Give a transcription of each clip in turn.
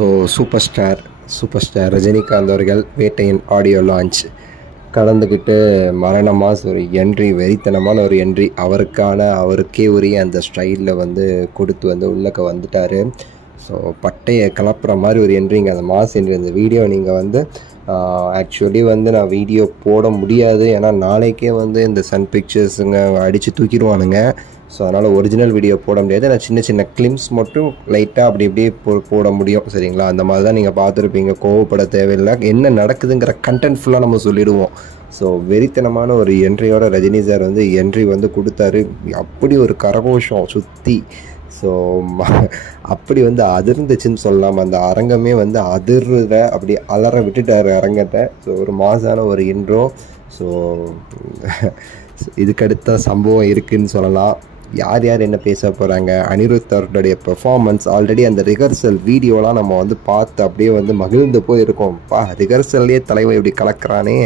So super star Rajinikanth அவர்கள் வேட்டையின் audio launch கலந்துக்கிட்டு மரணமாக ஒரு என்ட்ரி, வெறித்தனமான ஒரு என்ட்ரி, அவருக்கே உரிய அந்த ஸ்டைலில் வந்து கொடுத்து வந்து உள்ளக்க வந்துட்டார். ஸோ பட்டையை கிளப்புற மாதிரி ஒரு என்ட்ரிங்க, அந்த மாஸ் என்ட்ரி. அந்த வீடியோ நீங்கள் வந்து ஆக்சுவலி வந்து நான் வீடியோ போட முடியாது, ஏன்னா நாளைக்கே வந்து இந்த சன் பிக்சர்ஸுங்க அடித்து தூக்கிடுவானுங்க. ஸோ அதனால் ஒரிஜினல் வீடியோ போட முடியாது. நான் சின்ன கிளிம்ஸ் மட்டும் லைட்டாக அப்படி இப்படியே போட முடியும், சரிங்களா? அந்த மாதிரி தான் நீங்கள் பார்த்துருப்பீங்க. கோவப்பட தேவையில்லை, என்ன நடக்குதுங்கிற கண்டென்ட் ஃபுல்லாக நம்ம சொல்லிவிடுவோம். ஸோ வெறித்தனமான ஒரு என்ட்ரியோட ரஜினி சார் வந்து என்ட்ரி வந்து கொடுத்தாரு. அப்படி ஒரு கரகோஷம் சுற்றி, ஸோ அப்படி வந்து அதிர்ந்துச்சுன்னு சொல்லலாம். அந்த அரங்கமே வந்து அதிர்ற அப்படி அலற விட்டுட்டார் அரங்கத்தை. ஸோ ஒரு மாசான ஒரு இன்ட்ரோ. ஸோ இதுக்கடுத்த சம்பவம் இருக்குதுன்னு சொல்லலாம். யார் என்ன பேச போகிறாங்க, அனிருத் அவர்களுடைய பெர்ஃபார்மன்ஸ், ஆல்ரெடி அந்த ரிஹர்சல் வீடியோலாம் நம்ம வந்து பார்த்து அப்படியே வந்து மகிழ்ந்து போயிருக்கோம். ரிஹர்சல்லையே தலைவர் இப்படி கலக்கிறானே,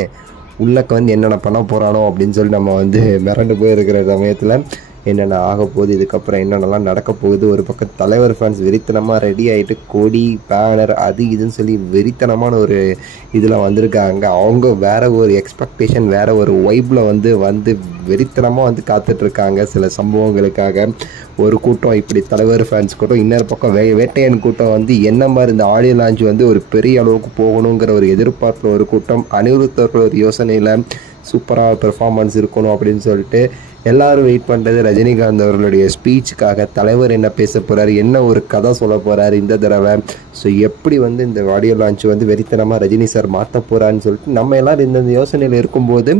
உள்ளக்க வந்து என்னென்ன பண்ண போகிறானோ அப்படின்னு சொல்லி நம்ம வந்து மிரண்டு போயிருக்கிற சமயத்தில் என்னென்ன ஆக போகுது, இதுக்கப்புறம் என்னென்னலாம் நடக்க போகுது. ஒரு பக்கம் தலைவர் ஃபேன்ஸ் வெறித்தனமாக ரெடி ஆகிட்டு கொடி பேனர் அது இதுன்னு சொல்லி வெறித்தனமான ஒரு இதில் வந்திருக்காங்க. அவங்க வேறு ஒரு எக்ஸ்பெக்டேஷன், வேறு ஒரு வைப்பில் வந்து வெறித்தனமாக வந்து காத்துட்ருக்காங்க சில சம்பவங்களுக்காக. ஒரு கூட்டம் இப்படி தலைவர் ஃபேன்ஸ் கூட்டம், இன்னொரு பக்கம் வேட்டையன் கூட்டம் வந்து என்ன மாதிரி இந்த ஆடியோ லான்ச் வந்து ஒரு பெரிய அளவுக்கு போகணுங்கிற ஒரு எதிர்பார்ப்பில் ஒரு கூட்டம். அனிருத்தர்கள் ஒரு யோசனையில் சூப்பராக பெர்ஃபார்மன்ஸ் இருக்கணும் அப்படின்னு சொல்லிட்டு எல்லோரும் வெயிட் பண்ணுறது ரஜினிகாந்த் அவர்களுடைய ஸ்பீச்சுக்காக. தலைவர் என்ன பேச போகிறார், என்ன ஒரு கதை சொல்ல போகிறார் இந்த தடவை, ஸோ எப்படி வந்து இந்த ஆடியோ லான்ச் வந்து வெறித்தனமாக ரஜினி சார் மாற்ற போகிறான்னு சொல்லிட்டு நம்ம எல்லோரும் இந்த யோசனையில் இருக்கும்போது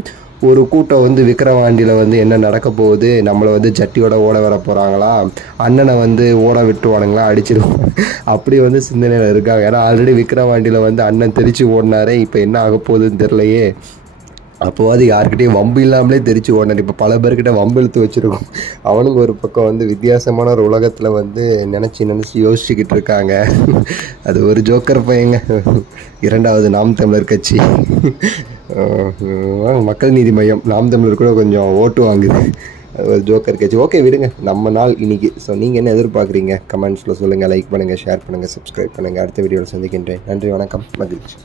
ஒரு கூட்டம் வந்து விக்ரவாண்டியில் வந்து என்ன நடக்க போகுது, நம்மளை வந்து ஜட்டியோட ஓட வர போகிறாங்களா, அண்ணனை வந்து ஓட விட்டுருவானுங்களா, அடிச்சிடுவோம், அப்படி வந்து சிந்தனையில் இருக்காங்க. ஏன்னா ஆல்ரெடி விக்ரவாண்டியில் வந்து அண்ணன் தெரிச்சு ஓடினாரே, இப்போ என்ன ஆக போகுதுன்னு தெரிலையே. அப்போது யார்கிட்டையும் வம்பு இல்லாமலே தெரிச்சு ஓடினார். இப்போ பல பேர்கிட்ட வம்பு இழுத்து வச்சுருக்கோம். அவனுக்கு ஒரு பக்கம் வந்து வித்தியாசமான ஒரு உலகத்தில் வந்து நினச்சி யோசிச்சுக்கிட்டு இருக்காங்க. அது ஒரு ஜோக்கர் பையங்க, இரண்டாவது நாம் தமிழர் கட்சி, மக்கள் நீதி மையம், நாம் தமிழர் கூட கொஞ்சம் ஓட்டு வாங்குது, ஒரு ஜோக்கர் கட்சி. ஓகே விடுங்க, நம்ம நாள் இன்னைக்கு. ஸோ நீங்கள் என்ன எதிர்பார்க்குறீங்க கமெண்ட்ஸில் சொல்லுங்கள். லைக் பண்ணுங்கள், ஷேர் பண்ணுங்கள், சப்ஸ்கிரைப் பண்ணுங்கள். அடுத்த வீடியோவில் சந்திக்கின்றேன். நன்றி, வணக்கம், மகிழ்ச்சி.